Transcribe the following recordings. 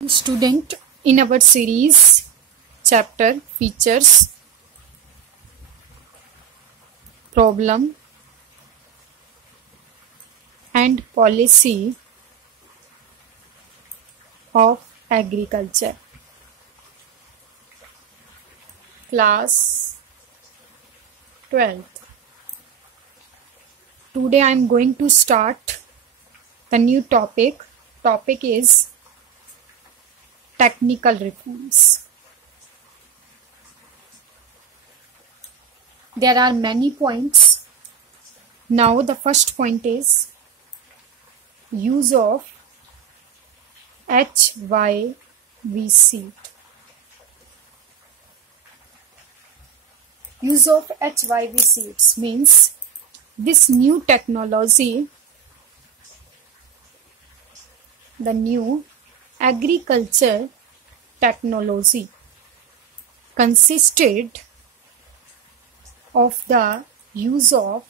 Student, in our series chapter features, problem and policy of agriculture, class 12th. Today I am going to start the new topic. Topic is technical reforms. There are many points. Now the first point is use of HYV seed. Use of HYV seeds means this new technology, the new agriculture technology consisted of the use of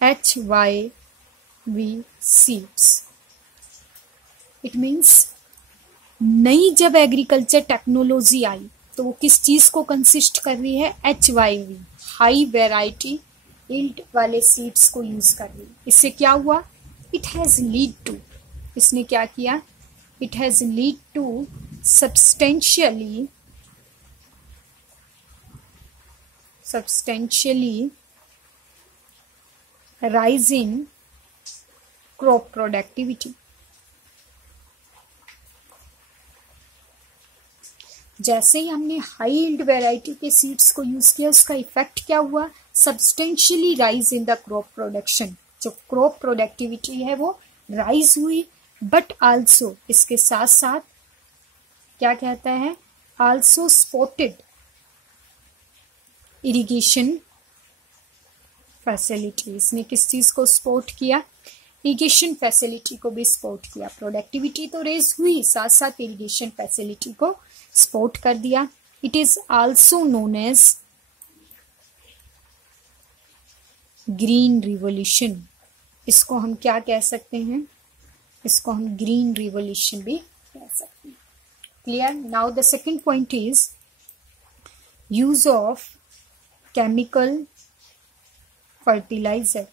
HYV seeds. It means नई जब agriculture technology आई तो वो किस चीज को consist कर रही है? HYV, हाई वेराइटी यील्ड वाले सीड्स को यूज कर रही है. इससे क्या हुआ? इट हैज लीड टू, इसने क्या किया? It has lead to substantially rise in crop productivity. जैसे ही हमने हाई यील्ड वेराइटी के सीड्स को यूज किया, उसका इफेक्ट क्या हुआ? Substantially rise in the crop production. जो क्रॉप प्रोडक्टिविटी है वो राइज हुई, बट आल्सो इसके साथ साथ क्या कहता है? Also spotted irrigation facility. इसने किस चीज को सपोर्ट किया? इरिगेशन फैसिलिटी को भी सपोर्ट किया. प्रोडक्टिविटी तो रेज हुई, साथ साथ इरिगेशन फैसिलिटी को सपोर्ट कर दिया. It is also known as green revolution. इसको हम क्या कह सकते हैं? इसको हम ग्रीन रिवॉल्यूशन भी कह सकते हैं. Clear? Now the second point is use of chemical fertilizer.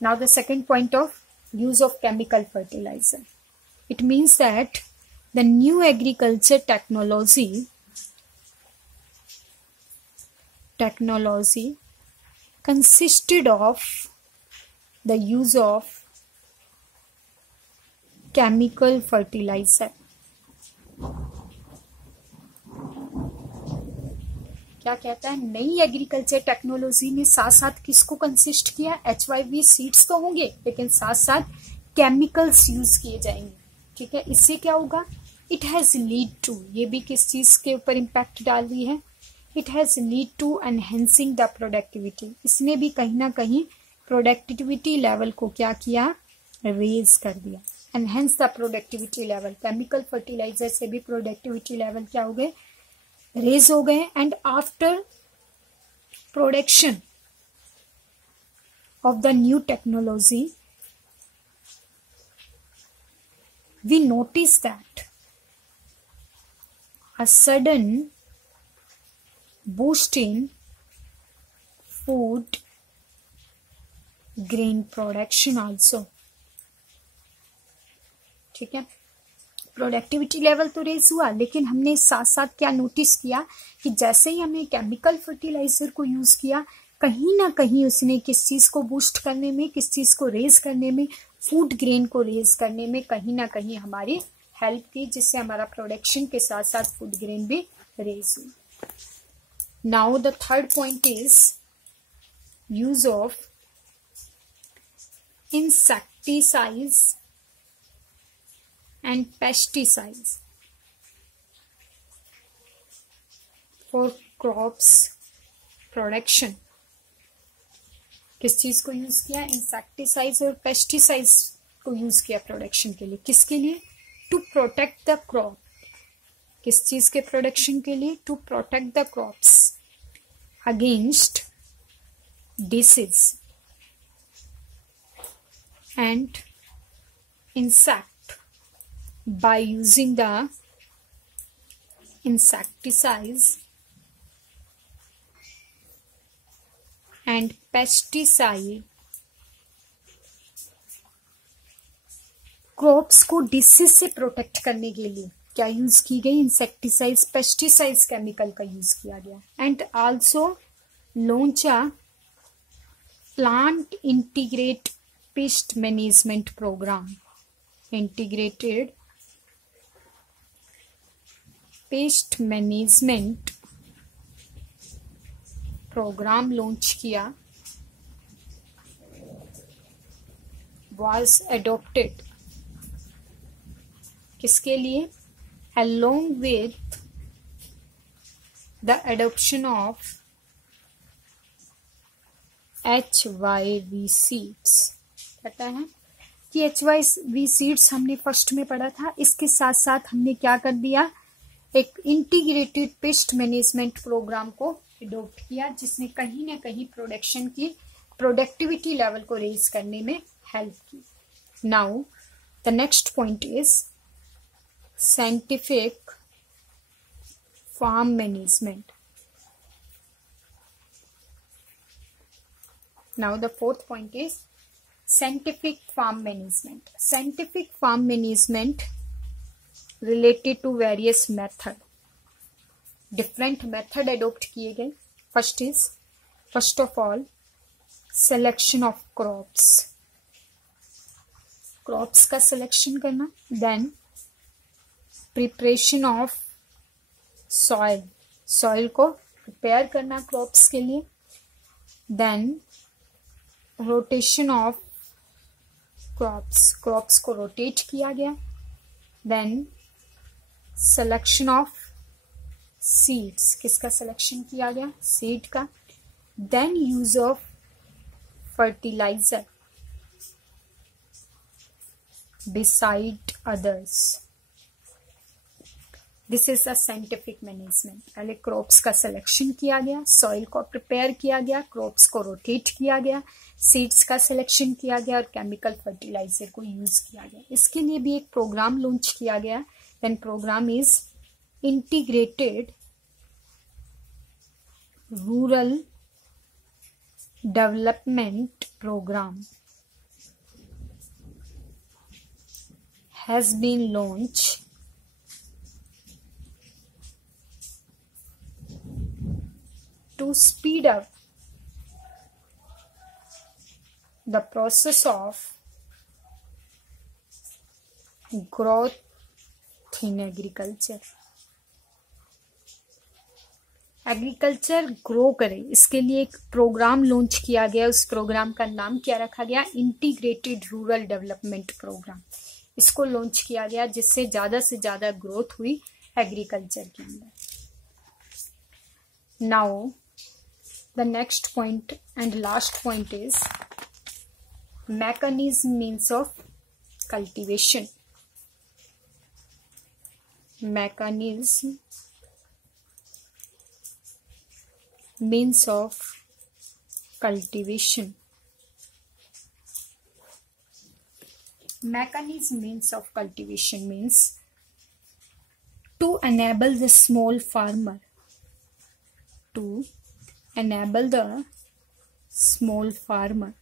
Now the second point of use of chemical fertilizer. It means that the new agriculture technology consisted of the use of chemical fertilizer. क्या कहता है? नई agriculture technology ने साथ साथ किसको consist किया? HYV seeds तो होंगे, लेकिन साथ साथ केमिकल्स यूज किए जाएंगे. ठीक है, इससे क्या होगा? इट हैज लीड टू, ये भी किस चीज के ऊपर इम्पैक्ट डाल रही है? It has lead to enhancing the productivity. इसने भी कहीं ना कहीं प्रोडक्टिविटी लेवल को क्या किया? रेज कर दिया. Enhance the productivity level. Chemical fertiliser से भी प्रोडक्टिविटी लेवल क्या हो गए? रेज हो गए. And after production of the new technology we notice that a sudden boost in food grain production also. ठीक है, प्रोडक्टिविटी लेवल तो रेज हुआ, लेकिन हमने साथ साथ क्या नोटिस किया कि जैसे ही हमने केमिकल फर्टिलाइजर को यूज किया, कहीं ना कहीं उसने किस चीज को बूस्ट करने में, किस चीज को रेज करने में, फूड ग्रेन को रेज करने में कहीं ना कहीं हमारी हेल्प की, जिससे हमारा प्रोडक्शन के साथ साथ फूड ग्रेन भी रेज हुई. Now the third point is use of insecticides and pesticides for crops production. किस चीज को यूज किया? इंसेक्टिसाइड्स और पेस्टिसाइड्स को यूज किया प्रोडक्शन के लिए. किसके लिए? To protect the crop. किस चीज के प्रोडक्शन के लिए? To protect the crops against disease. and insect by using the insecticides and pesticide crops को डिसीज से प्रोटेक्ट करने के लिए क्या यूज की गई, इंसेक्टिसाइड्स पेस्टिसाइड्स केमिकल का यूज किया गया। And also launch a plant integrate pest management programme, integrated pest management programme launch किया, was adopted किसके लिए, along with the adoption of HYV seeds। पता है कि HYV seeds हमने फर्स्ट में पढ़ा था, इसके साथ साथ हमने क्या कर दिया, एक इंटीग्रेटेड पेस्ट मैनेजमेंट प्रोग्राम को अडॉप्ट किया, जिसने कहीं ना कहीं प्रोडक्शन की प्रोडक्टिविटी लेवल को रेज करने में हेल्प की। Now the next point is scientific farm management. Now the fourth point is scientific farm management. Scientific farm management related to various method, different method adopt किए गए। first of all selection of crops का selection करना, then preparation of soil को prepare करना crops के लिए, then rotation of crops को rotate किया गया, then सिलेक्शन ऑफ सीड्स, किसका सिलेक्शन किया गया, सीड का, then use of fertiliser beside others. This is a scientific management. पहले क्रॉप्स का सिलेक्शन किया गया, सॉइल को प्रिपेयर किया गया, क्रॉप्स को रोटेट किया गया, सीड्स का सिलेक्शन किया गया और केमिकल फर्टिलाइजर को यूज किया गया। इसके लिए भी एक प्रोग्राम लॉन्च किया गया। Then program is integrated rural development program has been launched to speed up the process of growth in agriculture grow करे, इसके लिए एक प्रोग्राम लॉन्च किया गया। उस प्रोग्राम का नाम क्या रखा गया, इंटीग्रेटेड रूरल डेवलपमेंट प्रोग्राम। इसको लॉन्च किया गया जिससे ज्यादा से ज्यादा ग्रोथ हुई एग्रीकल्चर के अंदर। Now the next point and last point is mechanism means of cultivation. mechanism means of cultivation। mechanism means of cultivation means to enable the small farmer, to enable the small farmer,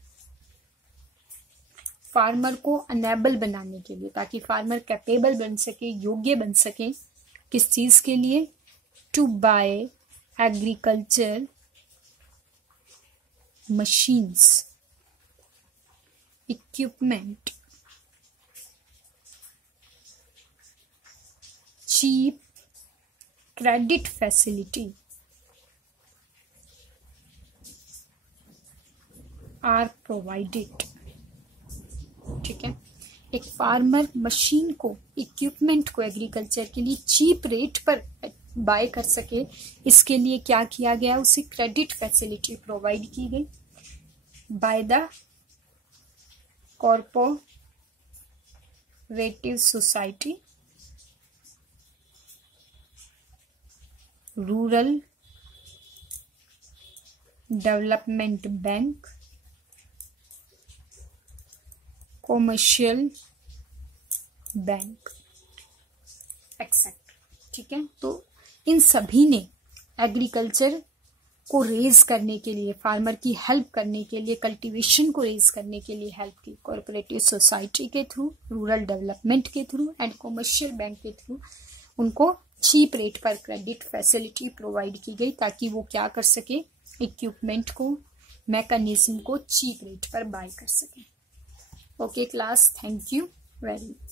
farmer को enable बनाने के लिए, ताकि farmer capable बन सके, योग्य बन सके, किस चीज के लिए, to buy agriculture machines, equipment, cheap credit facility are provided. ठीक है, एक फार्मर मशीन को, इक्विपमेंट को एग्रीकल्चर के लिए चीप रेट पर बाय कर सके, इसके लिए क्या किया गया, उसे क्रेडिट फैसिलिटी प्रोवाइड की गई by the cooperative society, rural development bank, commercial bank except. ठीक है, तो इन सभी ने एग्रीकल्चर को रेज करने के लिए, फार्मर की हेल्प करने के लिए, कल्टीवेशन को रेज करने के लिए हेल्प की। कोऑपरेटिव सोसाइटी के थ्रू, रूरल डेवलपमेंट के थ्रू एंड कॉमर्शियल बैंक के थ्रू उनको चीप रेट पर क्रेडिट फैसिलिटी प्रोवाइड की गई, ताकि वो क्या कर सके, इक्विपमेंट को, मैकेनिज्म को चीप रेट पर बाय कर सके। Okay class, thank you very much.